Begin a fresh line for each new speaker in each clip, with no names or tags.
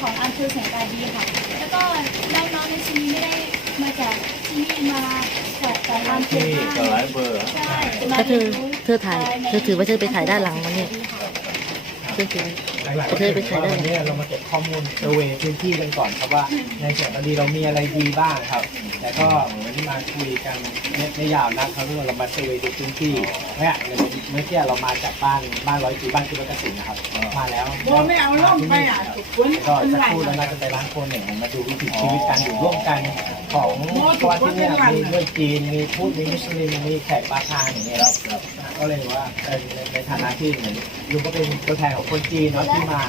ของอำเภอแสงดาดีค่ะ แล้วก็น้องๆในทีนี้ไม่ได้มาจากที่นี่มาจากแต่ละอำเภ
ที่
อ
นี่ก็หลายอำเบอร์
ใช่มา
ถ้าเธ
เรีย
อน
รู้
เธอถ่ายเธอถือว่าเธอไปถ่ายด้านหลังมันเนี่ยเธอถือ
หลักๆก็คือว่าวันนี้เรามาเก็บข้อมูลเซอร์เวย์พื้นที่กันก่อนครับว่าในเขตตอนนี้เรามีอะไรดีบ้างครับ แล้วก็วันนี้มาคุยกันไม่ไม่ยาวนะครับเรื่องเรามาเซอร์เวย์ดูพื้นที่เนี่ยเมื่อกี้เรามาจากบ้านบ้านร้อยปีบ้านคุณกสินนะครับ มาแล้ว
โบไม่เอาล่มไปอะคุณ
ก็
เป็น
จะ
ไร
พูดแล้วน่าจะไปร้านโคนหนึ่งมาดูวิถีชีวิตการอยู่ร่วมกันของเพราะว่าที่เนี่ยมีเรื่องจีนมีพูดมีมุสลิมมีแขกปาทานอย่างเงี้ยครับก็เลยว่าในในฐานะที่เหมือนลุงก็เป็นตัวแทนของคนจีนเนาะที่มา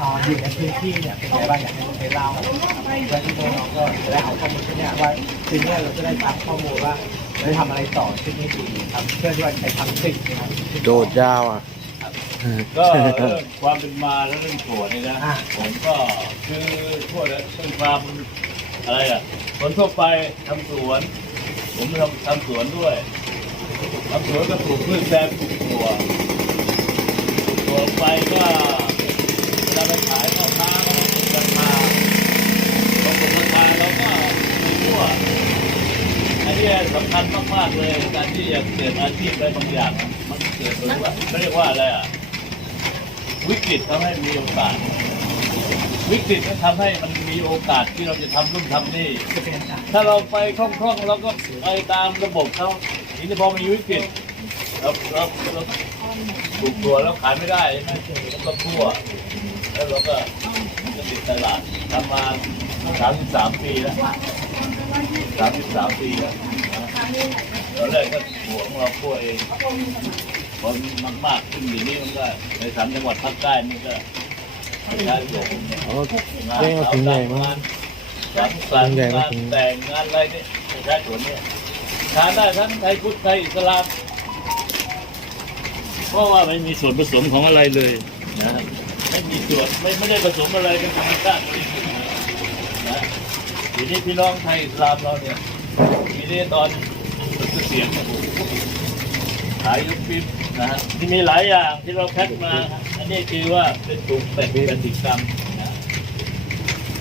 อ่าอยู่ในพื้นที่เนี่ยเป็นไงบ้างอยากให้ลุงไปเล่าเพื่อที่น้องๆก็จะได้เอาข้อมูลที่เนี่ยว่า ทีเนี้เราจะได้ตามข้อมูลว่าเราจะทำอะไรต่อที่นี่ดีครับ เพื่อที่ว่าไปทำสิ่งนะครับ
โดดยาวอะ
ก็เรื่องความเป็นมาและเรื่องสวนนี่นะ
อ่า
ผมก็คือทั่วแล้วเรื่องความอะไรอะคนทั่วไปทำสวน ผมทำทำสวนด้วยทำสวนก็ปลูกพืชแซมปลูกถั่วปลูกถั่วไปก็เวลาไปขายพ่อค้าก็ต้องกดราคาพอกดราคาเราก็ไม่ทั่วอันนี้สำคัญมากเลยการที่จะเกิดอาชีพอะไรบางอย่างมันเกิดโดยว่าเขาเรียกว่าอะไรอะวิกฤตทำให้มีโอกาส วิกฤตก็ทำให้มันมีโอกาสที่เราจะทำนู่นทำนี่ ถ้าเราไปคล่องๆแล้วก็ไปตามระบบเขาทีนี้พอมีวิกฤตเราเราเราถูกตัวแล้วขายไม่ได้ใช่ไหมแล้วก็ทั่ว แล้วเราก็จะติดตลาดทำมาสามสิบสามปีแล้วสามสิบสามปีแล้ว ตอนแรกก็หัวของเราพวกเองพอมันมากขึ้นอย่นี้มันก็ในสามจังหวัดภาคใต้นี่ก็ใช้หลงเนี่ย
อ๋อา
น
เรียกว่าถึงใหญ่มาก
งานสาม
ถึงใหญ่
งามา
นก
แต่งงานอะไรเนี่ยใช้สวนเนี่ยทานได้ทั้งไทยพุทธไทยอิสลามเพราะว่าไม่มีส่วนผสมของอะไรเลยนะไม่มีส่วนไม่ไม่ได้ผสมอะไรเป็นธรรมชาติบริสุทธิ์นะนะทีนี้พี่น้องไทยอิสลามเราเนี่ยทีนี้ตอน เกษียณเนี่ยโอ้โหขายยุบปิ๊บนะฮะที่มีหลายอย่างที่เราแพ็คมา อันนี้คือว่าเป็นถุงเป็ดเป็นสิบกรัมนะ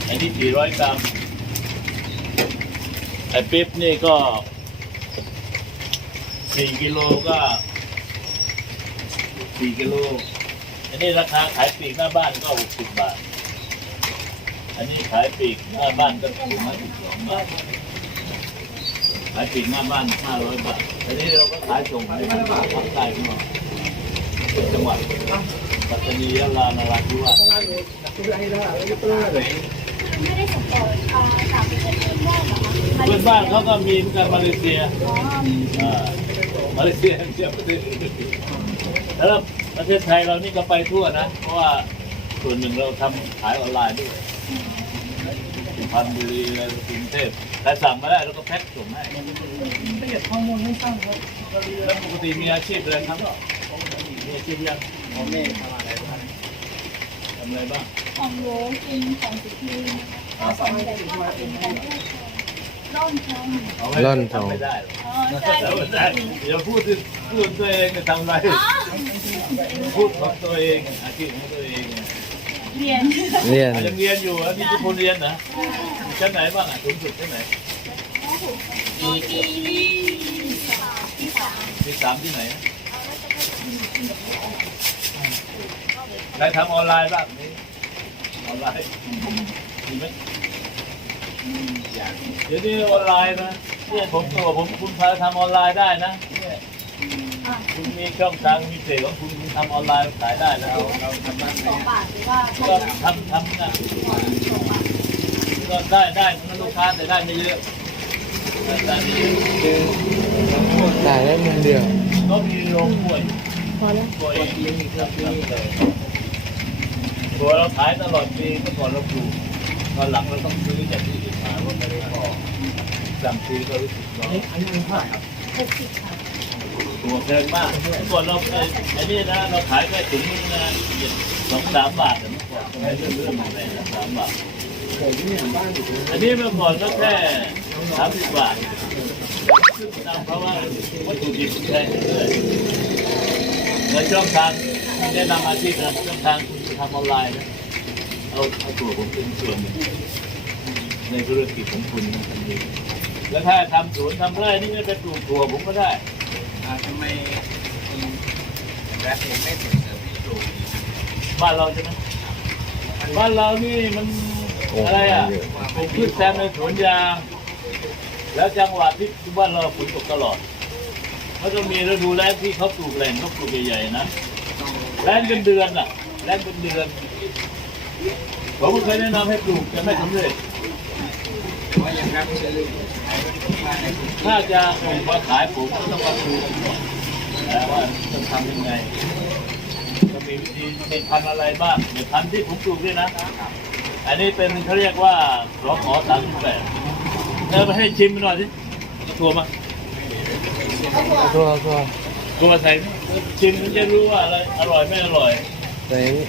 อันนี้สี่ร้อยกรัมไอ้ปิ๊บนี่ก็สี่กิโลก็สี่กิโลอันนี้ราคาขายปีกหน้าบ้านก็หกสิบบาท อันนี้ขายปีกหน้าบ้านก็ถุงละสิบสองบาทายปลีกหน้าบ้านห้าร้อยบาทอันนี้เราก็ขายส่งในภาคใต้ของเราทุกจังหวัดปัตตานียะลานราธิวาส
ไม่ได้ส่งต่ออ่าต่างประเทศเพื่อนบ้านเหรอคะ
เพื่อนบ้านเขาก็มีเหมือนกันมาเลเซีย
อ๋อ
อ่ามาเลเซียเทียบประเทศอื่นแล้วประเทศไทยเรานี่ก็ไปทั่วนะ เพราะว่าส่วนหนึ่งเราทำขายออนไลน์ด้วยสุพรรณบุรีอะไรกรุงเทพ ใครสั่งมาได้เราก็แพ็คส่งให้
ไม่เก็บข้อมูลให้ฟังครับ
แล้วปกติมีอาชีพอะไรครับมีอาชีพยัง
ผมไม่ทำอะไรบ้าง
ทำอะไรบ้าง
ของโลกินของสุขีถ้าสองแบบว่าเป็นการพูดร่อนทอง
เอาไว้
ร่อนทอง
ทำไม่ได้หรอก
อ๋อใช่
ทำไม่ได้เดี๋ยวพูดถึงพูดตัวเองจะทำอะไรพูดของตัวเองอาชีพของตัว เอง
เรียน
เรียน
ยังเรียนอยู่อันนี้ทุกคนเรียนนะชั้นไหนบ้างอะสูงสุดชั้นไหน
ปีที่สามที่สาม
ที่สามที่ไหนใครทำออนไลน์บ้างนี่ออนไลน์มีไหมเดี๋ยวนี้ออนไลน์นะเนี่ยผมตัวผมคุณพาทำออนไลน์ได้นะเนี่ย คุณมีช่องทางมีเพจของคุณคุณทำออนไลน์ขายได้แล้วเราทำบ้าน
สองบาทหรือว่า
ก็ทำทำนะก็ได้ได้มันลูกค้าแต่ได้ไม่เยอะได้ไม่เยอะ
ถ่ายได้มุมเดียว
ก็มีโรงกล้วย
พอแล้ว
กล้วยเองครับตัวเราขายตลอดปีเมื่อก่อนเราปลูกตอนหลังเราต้องซื้อจากที่อื่นมาว่าไม่ได้พอสั่งซื้อก็รู้สึกน้อย
อันนี้เท่าไหร่ครับ
หกสิบค่ะ
ตัวแพงมากก่อนเราไอ้ไอ้นี่นะ เราขายแค่ถุงนึงนะสองสามบาทแต่เมื่อก่อนไม่เรื่องเรื่องอะไรนะสามบาท
ผมเนี่ยบ้านบ่
อเนนี้เมื่อก่อนก็แค่สามสิบบาทตามเพราะว่าวัตถุดิบแพงเลยในช่องทางแนะนำอาชีพนะช่องทางคุณทำออนไลน์นะเอาเอาตัวผมเป็นส่วนหนึ่งในธุรกิจของคุณนะทันทีแล้วถ้าทำสวนทำไร่นี่ไม่ไปปลูกถั่วผมก็ได้
ทำไมคุณแบทเองไม่ส่งเสริมให้ปลูก
บ้านเราใช่ไหมบ้านเรานี่มันอะไรอะปลูกพืชแซมในสวนยาง แล้วจังหวะที่บ้านเราฝนตกตลอดเขาจะมีฤดูแล้งที่เขาปลูกแหล่งเขาปลูกใหญ่ๆนะแล้งเป็นเดือนอะแล้งเป็นเดือนผมก็เคยแนะนำให้ปลูกแต่ไม่สำเร็จ
ว่ายังรับซื้อขายบริการในพื้นที่
ถ้าจะส่งมาขายผมก็ต้องมาดูก่อนนะว่าต้อง ทำยังไงจะมีวิธีมีพันธุ์อะไรบ้างในพันธุ์ที่ผมปลูกนี่นะ อันนี้เป็นเขาเรียกว่าสอขอสามสิบแปดเธอมาให้ชิมหน่อยสิเอาถั่วมา
ตัวตัว
ถั่วใส่ชิมมันจะรู้ว่าอะไรอร่อยไม่อร่อย
แต่นี้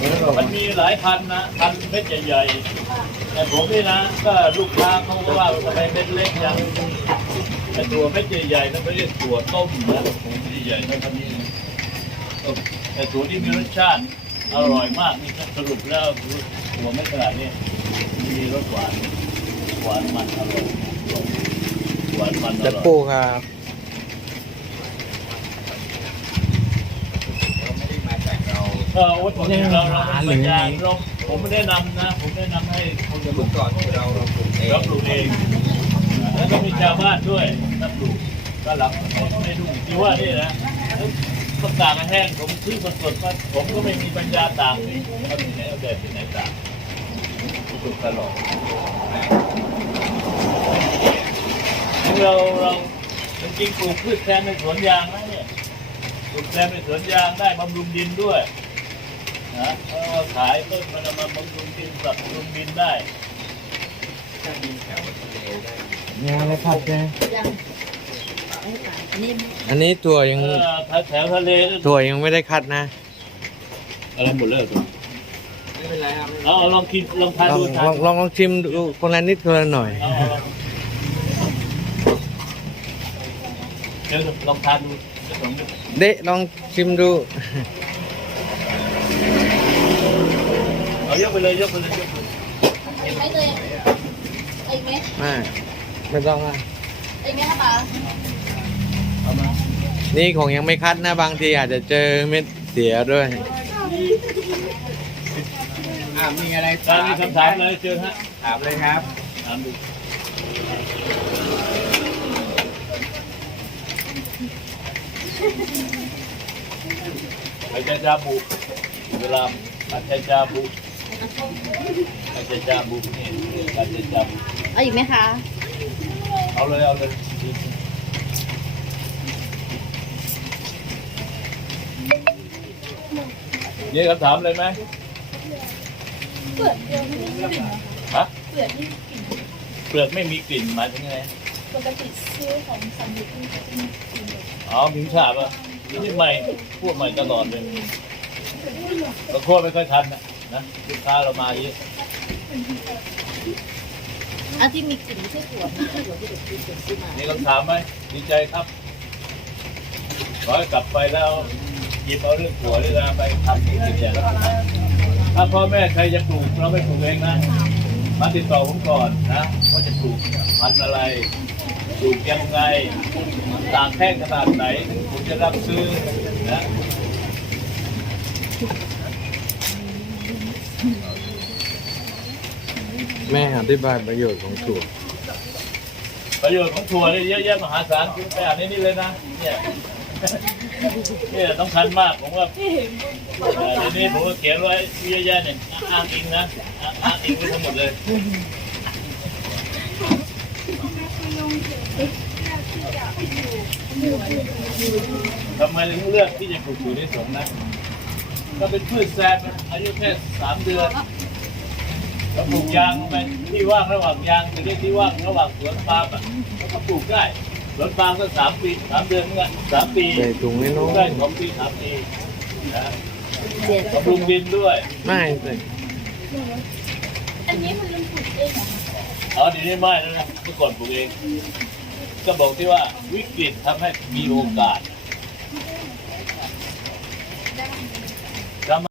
เออมันมีหลายพันธุ์นะพันธุ์เม็ดใหญ่ๆแต่ผมนี่นะ ก็ลูกค้าเขาก็ว่าทำไมเม็ดเล็กยัง แต่ตัวเม็ดใหญ่ๆนั่นเขาเรียกถั่วต้มนะผมใหญ่ๆเท่านี้นะแต่ถั่วที่มีรสชาติอร่อยมากนี่สรุปแล้วถั่วไม่ขนาดนี้มีรสหวานหวานมันอร่อยหวานมันอ
จะ
ร่อย
ปลูกครับ
เราไม่ได้มาจากเรา
เออวัตถุดิบเราเราเป็นปัญญาเราผมไม่ได้นำนะ ผมแนะนำให้คน
เมื่อก่อนที่เราเราปลูกเอง
มีชาวบ้านด้วยถ้าปลูกก็หลังไม่ดูที่ว่านี่นะก็ตากให้แห้งผมซื้อมาสดมาผมก็ไม่มีปัญญาตากนี่เอาที่ไหนเอาแบบที่ไหนตากปลูกตลอดเราเราจริงๆปลูกพืชแทนในสวนยางนะเนี่ยปลูกแทนในสวนยางได้บำรุงดินด้วยนะเอาขายต้นมันเอามาบำรุงดินปรับบำรุงดินได้
ถ้ามีแถวทะเลได้
งานอะไรพัดเนี่ย
อันนี้
อันนี้ตัวยัง
เออถ้าแถวทะเลก็
ตัวยังไม่ได้คัดนะ
อะไรหมดเลยเหรอ
ไม่เป็นไรครับ
เอาเอาลองกินลองทาน
ลอง
ดูทาน
ลองลองลองชิมดูคนละนิดคนละหน่อย
เอาเอาลองเดี๋ยวลองทานดูเดี๋ยวผมจะ
เดะลองชิมดู
เอายกไปเลยยกไปเลยยกไปเลย
ไอ้ไหมเลยไอ้ไหม
ไม่ ไม่ต้องละ
ไอ้ไหมคะป๋า
เอามา
นี่ของยังไม่คัดนะบางทีอาจจะเจอเม็ดเสียด้วย
อ่ามีอะไร
ตามมีคำถามเลยเชิญฮะ
ถามเลยครับ
ถามดูไอ้เจ้าจาบุเวลาอาจารย์จาบุอาจารย์จาบุนี่อาจารย์จาบุ
เอาอีกไหมคะ
เอาเลยเอาเลยนี่คำถามเลยไหม
เปลือกเดียวไม่มีกลิ่นเหรอ
ฮะ
เปลือกนี่กลิ่น
เปลือกไม่มีกลิ่นหมายถึงไง
ปกติซื้อของสำลิดนี่จะมีกลิ่นแบบ
อ๋อผิวฉาบอะนี่ใหม่พูดใหม่ตลอดเลยเราโคตรไม่ค่อยทันนะนะลูกค้าเรามาเยอะ
อันที่มีกลิ่นไม่ใช่ถั่วไม่ใช่ถั่วที่เด็กกินซื้อมา
มีคำถามไหมดีใจครับขอให้กลับไปแล้วหยิบเอาเรื่องผัวเรื่องอะไรไปทำกินอย่างแล้วกันถ้าพ่อแม่ใครจะปลูกเราไม่ปลูกเองนะมาติดต่อผมก่อนนะว่าจะปลูกพันธุ์อะไรปลูกยังไงตากแห้งขนาดไหนผมจะรับซื้อนะ
แม่อธิบายประโยชน์ของถั่ว
ประโยชน์ของถั่วนี่เยอะแยะมหาศาลคุณไปอ่านในนี้เลยนะ เนี่ยเนี่ยต้องคันมากผมว่าเอ่อในนี้ผมก็เขียนไว้เยอะแยะเนี่ยอ้างอิงนะอ้างอิงไว้ทั้งหมดเลยทำไมถึงเลือกที่จะปลูกอยู่ในสวนนะ ก็เป็นพืชแซมอายุแค่สามเดือน ก็ปลูกยางไปที่ว่างระหว่างยางจะเรียกที่ว่างระหว่างสวนปาล์มอะก็ปลูกได้สวนปาล์มก็สามปีสามเดือนเหมือนกันสามปี
ใส่ถุงไม่
ปลู
น้อก
ได้
ย
สองปีสามปีนะ
เจ็ด
บำรุงดินด้วย
ไม่ใส่
อันนี้มันเป็นปลูกเองเหรอคะ
อ๋อเดียวนี้ไม่แล้วนะเมื่อก่อนปลูกเอง ก็บอกที่ว่าวิกฤตทำให้มีโอกาส